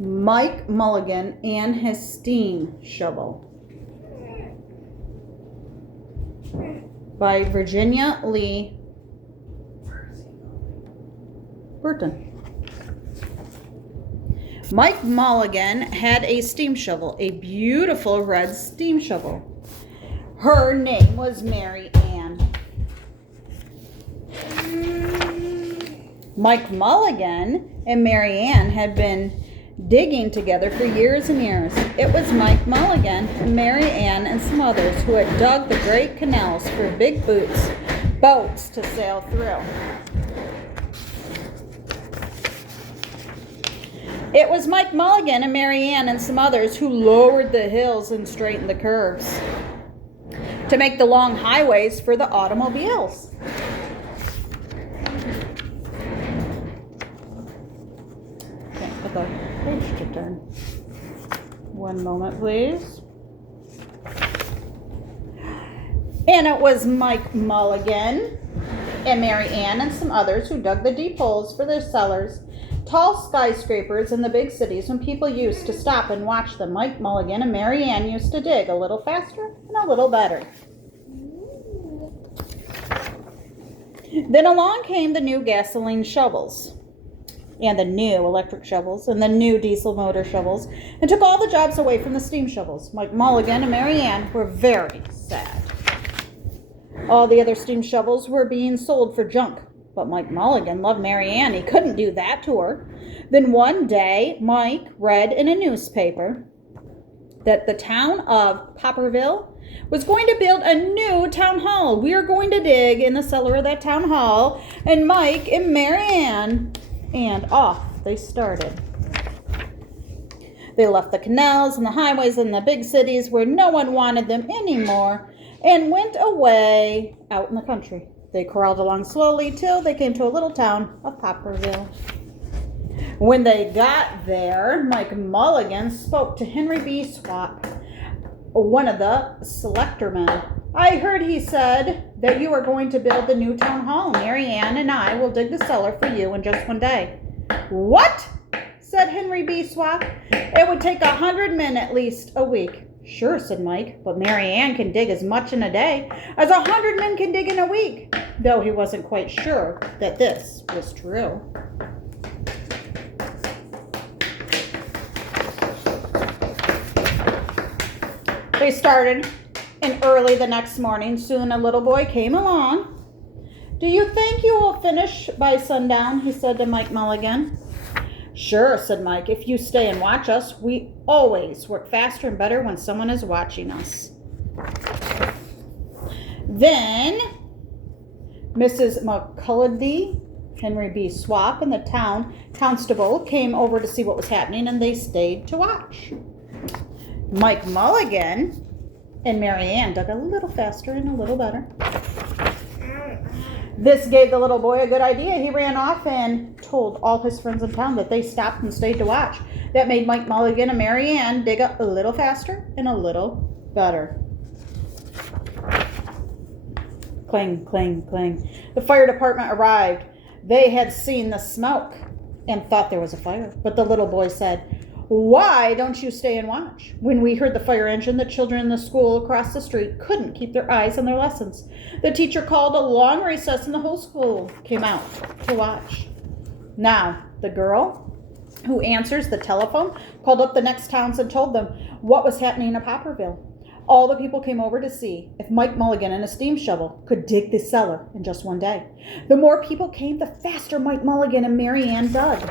Mike Mulligan and his steam shovel by Virginia Lee Burton. Mike Mulligan had a steam shovel, a beautiful red steam shovel. Her name was Mary Ann. Mike Mulligan and Mary Ann had been digging together for years and years. It was Mike Mulligan and Mary Ann and some others who had dug the great canals for big boats to sail through. It was Mike Mulligan and Mary Ann and some others who lowered the hills and straightened the curves to make the long highways for the automobiles. Can't put the page to turn. One moment, please. And it was Mike Mulligan and Mary Ann and some others who dug the deep holes for their cellars, tall skyscrapers in the big cities when people used to stop and watch them. Mike Mulligan and Mary Ann used to dig a little faster and a little better. Then along came the new gasoline shovels and the new electric shovels and the new diesel motor shovels and took all the jobs away from the steam shovels. Mike Mulligan and Mary Ann were very sad. All the other steam shovels were being sold for junk, but Mike Mulligan loved Mary Ann. He couldn't do that to her. Then one day, Mike read in a newspaper that the town of Popperville was going to build a new town hall. We are going to dig in the cellar of that town hall. And Mike and Mary Ann, and off they started. They left the canals and the highways and the big cities where no one wanted them anymore and went away out in the country. They crawled along slowly till they came to a little town of Popperville. When they got there, Mike Mulligan spoke to Henry B. Swap, one of the selectmen. I heard, he said, that you are going to build the new town hall. Mary Ann and I will dig the cellar for you in just one day. What? Said Henry B. Swap. It would take 100 men at least a week. Sure, said Mike, but Mary Ann can dig as much in a day as 100 men can dig in a week, though he wasn't quite sure that this was true. They started, and early the next morning, soon a little boy came along. Do you think you will finish by sundown? He said to Mike Mulligan. Sure, said Mike, if you stay and watch us. We always work faster and better when someone is watching us. Then Mrs. McCullough, Henry B. Swap, and the town constable came over to see what was happening, and they stayed to watch. Mike Mulligan and Mary Ann dug a little faster and a little better. This gave the little boy a good idea. He ran off and told all his friends in town that they stopped and stayed to watch. That made Mike Mulligan and Mary Ann dig a little faster and a little better. Clang, clang, clang. The fire department arrived. They had seen the smoke and thought there was a fire. But the little boy said, why don't you stay and watch? When we heard the fire engine, the children in the school across the street couldn't keep their eyes on their lessons. The teacher called a long recess and the whole school came out to watch. Now, the girl who answers the telephone called up the next towns and told them what was happening in Popperville. All the people came over to see if Mike Mulligan and a steam shovel could dig the cellar in just one day. The more people came, the faster Mike Mulligan and Mary Ann dug.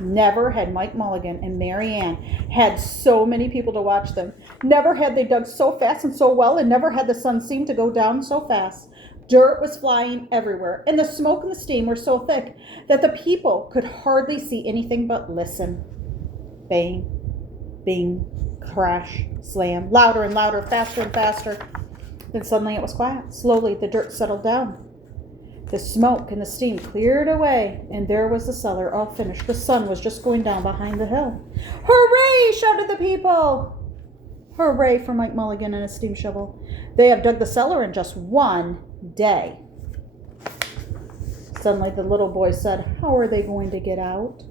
Never had Mike Mulligan and Mary Ann had so many people to watch them. Never had they dug so fast and so well, and never had the sun seemed to go down so fast. Dirt was flying everywhere, and the smoke and the steam were so thick that the people could hardly see anything but listen. Bang, bing, crash, slam, louder and louder, faster and faster. Then suddenly it was quiet. Slowly the dirt settled down. The smoke and the steam cleared away, and there was the cellar all finished. The sun was just going down behind the hill. Hooray! Shouted the people. Hooray for Mike Mulligan and his steam shovel. They have dug the cellar in just one day. Suddenly the little boy said, how are they going to get out?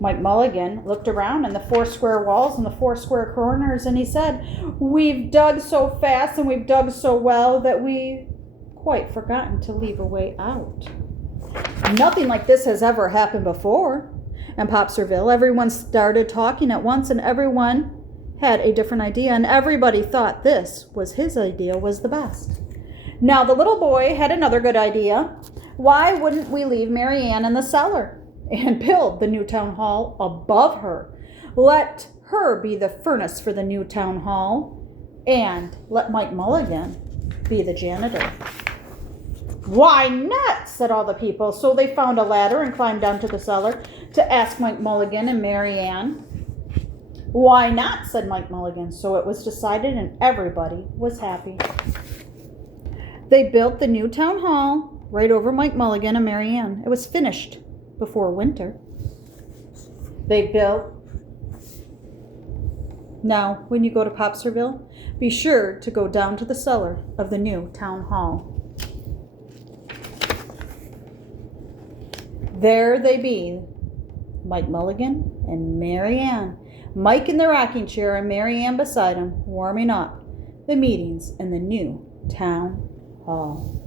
Mike Mulligan looked around in the 4 square walls and the 4 square corners, and he said, "We've dug so fast and we've dug so well that we quite forgotten to leave a way out. Nothing like this has ever happened before." In Popserville, everyone started talking at once, and everyone had a different idea, and everybody thought this was his idea was the best. Now the little boy had another good idea. Why wouldn't we leave Mary Ann in the cellar and build the new town hall above her? Let her be the furnace for the new town hall, and let Mike Mulligan be the janitor. "Why not?" said all the people. So they found a ladder and climbed down to the cellar to ask Mike Mulligan and Mary Ann. "Why not?" said Mike Mulligan. So it was decided, and everybody was happy. They built the new town hall right over Mike Mulligan and Mary Ann. It was finished before winter. They built. Now, when you go to Popserville, be sure to go down to the cellar of the new town hall. There they be, Mike Mulligan and Mary Ann. Mike in the rocking chair and Mary Ann beside him, warming up the meetings in the new town hall.